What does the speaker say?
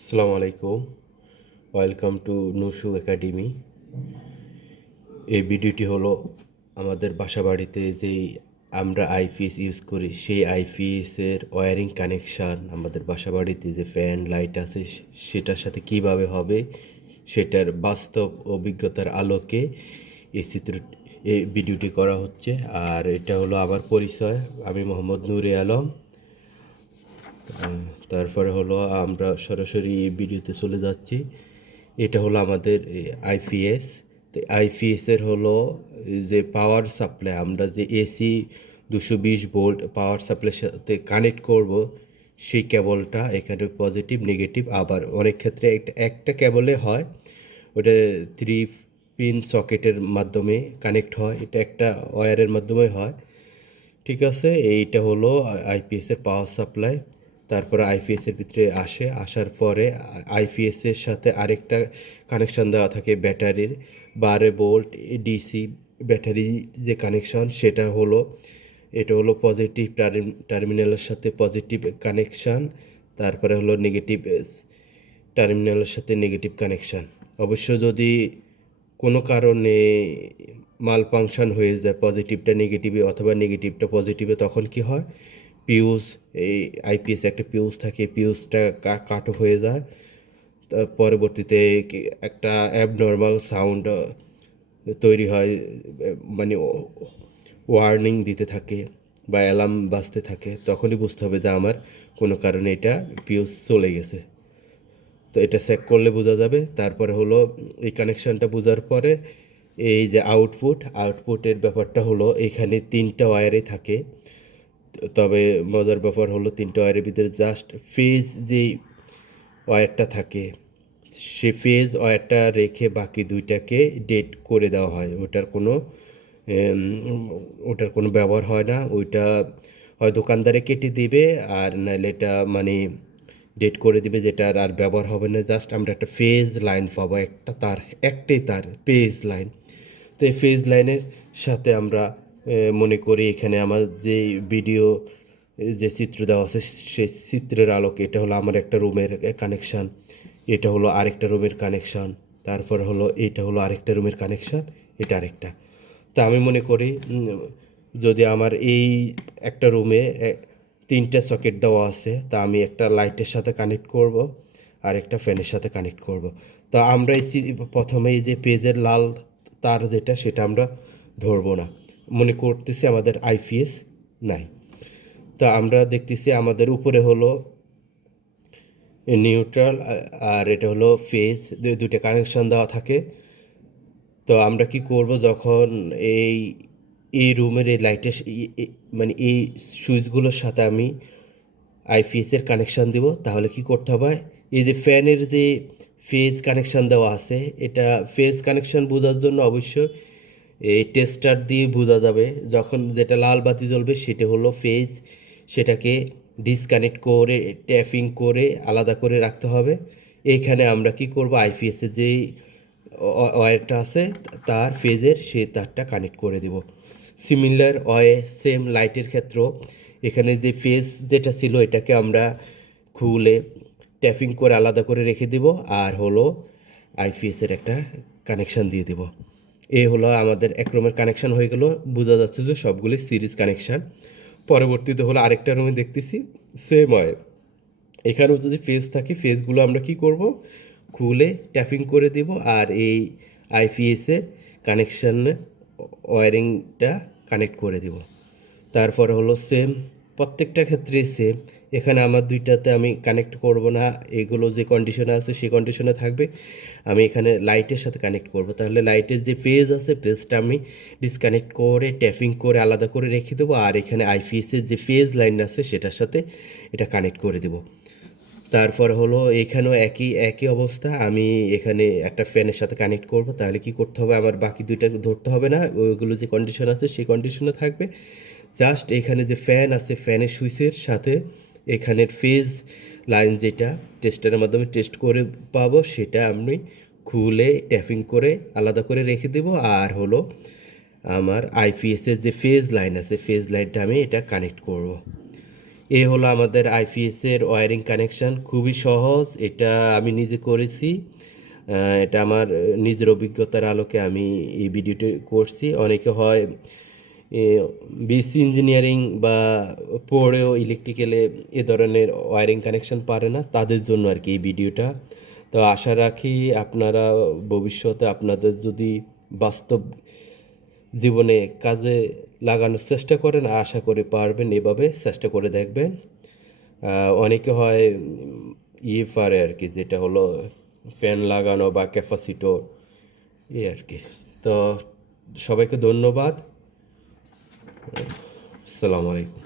আসসালামু আলাইকুম। Welcome to Nushu academy. এই ভিডিওটি হলো আমাদের বাসাবাড়িতে যেই আমরা আইপিএস ইউজ করি সেই আইপিএসের ওয়্যারিং কানেকশান আমাদের বাসাবাড়িতে যে ফ্যান লাইট আছে সেটার সাথে কিভাবে হবে সেটার বাস্তব অভিজ্ঞতার আলোকে এই ভিডিওটি করা হচ্ছে। আর এটা হলো আমার পরিচয়, আমি মোহাম্মদ নূরে আলম। তারপরে হলো আমরা সরাসরি ভিডিওতে চলে যাচ্ছি। এটা হলো আমাদের আইপিএস। তো আইপিএসের হলো যে পাওয়ার সাপ্লাই, আমরা যে এসি 220 ভোল্ট পাওয়ার সাপ্লাইয়ের সাথে কানেক্ট করব সেই কেবলটা এখানে পজিটিভ নেগেটিভ, আবার অনেক ক্ষেত্রে একটা কেবলে হয় ওটা 3 পিন সকেটের মাধ্যমে কানেক্ট হয়, এটা একটা ওয়্যারের মাধ্যমে হয়। ঠিক আছে, এইটা হলো আইপিএসের পাওয়ার সাপ্লাই। তারপরে আইপিএসের ভিতরে আসার পরে আইপিএসের সাথে আরেকটা কানেকশান দেওয়া থাকে ব্যাটারির 12 ভোল্ট ডিসি ব্যাটারি যে কানেকশান সেটা হলো, এটা হলো পজিটিভ টার্মিনালের সাথে পজিটিভ কানেকশান। তারপরে হলো নেগেটিভ টার্মিনালের সাথে নেগেটিভ কানেকশান। অবশ্য যদি কোনো কারণে মাল ফাংশন হয়ে যায় পজিটিভটা নেগেটিভে অথবা নেগেটিভটা পজিটিভে, তখন কি হয়, পিউজ, এই আইপিএস একটা পিউজ থাকে, পিউজটা কাট হয়ে যায়। পরবর্তীতে একটা অ্যাবনর্মাল সাউন্ড তৈরি হয়, মানে ওয়ার্নিং দিতে থাকে বা অ্যালার্ম বাজতে থাকে। তখনই বুঝতে হবে যে আমার কোনো কারণে এটা পিউজ চলে গেছে। তো এটা চেক করলে বোঝা যাবে। তারপরে হলো এই কানেকশানটা বোঝার পরে এই যে আউটপুটের ব্যাপারটা হলো এখানে 3টা ওয়্যারে থাকে। তবে মজার ব্যাপার হলো 3টা ওয়্যারের ভিতরে জাস্ট ফেজ যেই ওয়্যারটা থাকে সে ফেজ ওয়্যারটা রেখে বাকি 2টাকে ডেড করে দেওয়া হয়। ওটার কোনো ব্যবহার হয় না। ওইটা হয় দোকানদারে কেটে দিবে, আর নাহলে এটা মানে ডেট করে দিবে, যেটা আর ব্যবহার হবে না। জাস্ট আমরা একটা ফেজ লাইন পাবো, একটাই তার ফেজ লাইন। তো এই ফেজ লাইনের সাথে আমরা মনে করি এখানে আমার যে ভিডিও যে চিত্র দেওয়া আছে সেই চিত্রের আলোকে এটা হলো আমার একটা রুমের কানেকশান, এটা হলো আরেকটা রুমের কানেকশান, তারপর হলো এটা হলো আরেকটা রুমের কানেকশান, এটা আরেকটা। তা আমি মনে করি যদি আমার এই একটা রুমে 3টা সকেট দেওয়া আছে, তা আমি একটা লাইটের সাথে কানেক্ট করব আর একটা ফ্যানের সাথে কানেক্ট করব। তো আমরা প্রথমে এই যে পেজের লাল তার যেটা সেটা আমরা ধরবো না, মনে করতেছি আমাদের আইপিএস নাই। তা আমরা দেখতেছি আমাদের উপরে হলো নিউট্রাল আর এটা হলো ফেজ, দুইটা কানেকশন দেওয়া থাকে। তো আমরা কি করব, যখন এই এই রুমের এই লাইটের মানে এই সুইচগুলোর সাথে আমি আইপিএসের কানেকশান দিব, তাহলে কি করতে হবে, এই যে ফ্যানের যে ফেজ কানেকশান দেওয়া আছে, এটা ফেজ কানেকশান বোঝার জন্য অবশ্যই এই টেস্টার দিয়ে বোঝা যাবে। যখন যেটা লাল বাতি জ্বলবে সেটা হলো ফেজ, সেটাকে ডিসকানেক্ট করে ট্যাপিং করে আলাদা করে রাখতে হবে। এইখানে আমরা কি করব, আইপিএসের যেই ওয়্যারটা আছে তার ফেজের সেই তারটা কানেক্ট করে দেব। সিমিলার ওয়ে সেম লাইটের ক্ষেত্রেও এখানে যে ফেজ যেটা ছিল এটাকে আমরা খুলে ট্যাপিং করে আলাদা করে রেখে দেব, আর হলো আইপিএসের একটা কানেকশান দিয়ে দেব। এই হলো আমাদের এক রুমের কানেকশান হয়ে গেল, বোঝা যাচ্ছে যে সবগুলি সিরিজ কানেকশান। পরবর্তীতে হলো আরেকটা রুমে দেখতেছি সেম হয়, এখানেও যদি ফেজ থাকে ফেজগুলো আমরা কি করব, খুলে ট্যাপিং করে দেব আর এই আইপিএসের কানেকশানে ওয়্যারিংটা কানেক্ট করে দেব। তারপরে হলো সেম প্রত্যেকটা ক্ষেত্রে সেম, এখানে আমার দুইটাতে আমি কানেক্ট করব না, এগুলো যে কন্ডিশনে আছে সেই কন্ডিশনে থাকবে। আমি এখানে লাইটের সাথে কানেক্ট করব, তাহলে লাইটের যে পেজ আছে পেজটা আমি ডিসকানেক্ট করে ট্যাপিং করে আলাদা করে রেখে দেবো, আর এখানে আইপিএসের যে ফেজ লাইন আছে সেটার সাথে এটা কানেক্ট করে দেবো। তারপর হলো এখানেও একই একই অবস্থা, আমি এখানে একটা ফ্যানের সাথে কানেক্ট করব, তাহলে কি করতে হবে, আমার বাকি দুইটা ধরতে হবে না, ওইগুলো যে কন্ডিশন আছে সেই কন্ডিশনে থাকবে। জাস্ট এখানে যে ফ্যান আছে ফ্যানের সুইচের সাথে এখানের ফেজ লাইন যেটা টেস্টারের মাধ্যমে টেস্ট করে পাবো সেটা আমি খুলে ট্যাপিং করে আলাদা করে রেখে দেবো, আর হলো আমার আইপিএসের যে ফেজ লাইন আছে ফেজ লাইনটা আমি এটা কানেক্ট করব। এই হলো আমাদের আইপিএসের ওয়্যারিং কানেকশান, খুবই সহজ। এটা আমি নিজে করেছি। এটা আমার নিজের অভিজ্ঞতার আলোকে আমি এই ভিডিওটি করছি। অনেকে হয় এ বিএসসি ইঞ্জিনিয়ারিং বা পড়েও ইলেকট্রিক্যালে এ ধরনের ওয়্যারিং কানেকশান পারে না, তাদের জন্য আর কি এই ভিডিওটা। তো আশা রাখি আপনারা ভবিষ্যতে আপনাদের যদি বাস্তব জীবনে কাজে লাগানোর চেষ্টা করেন, আশা করি পারবেন, এভাবে চেষ্টা করে দেখবেন। অনেকে হয় ইয়ে পারে আর কি, যেটা হলো ফ্যান লাগানো বা ক্যাপাসিটর, এই আর কি। তো সবাইকে ধন্যবাদ। আসসালামু আলাইকুম।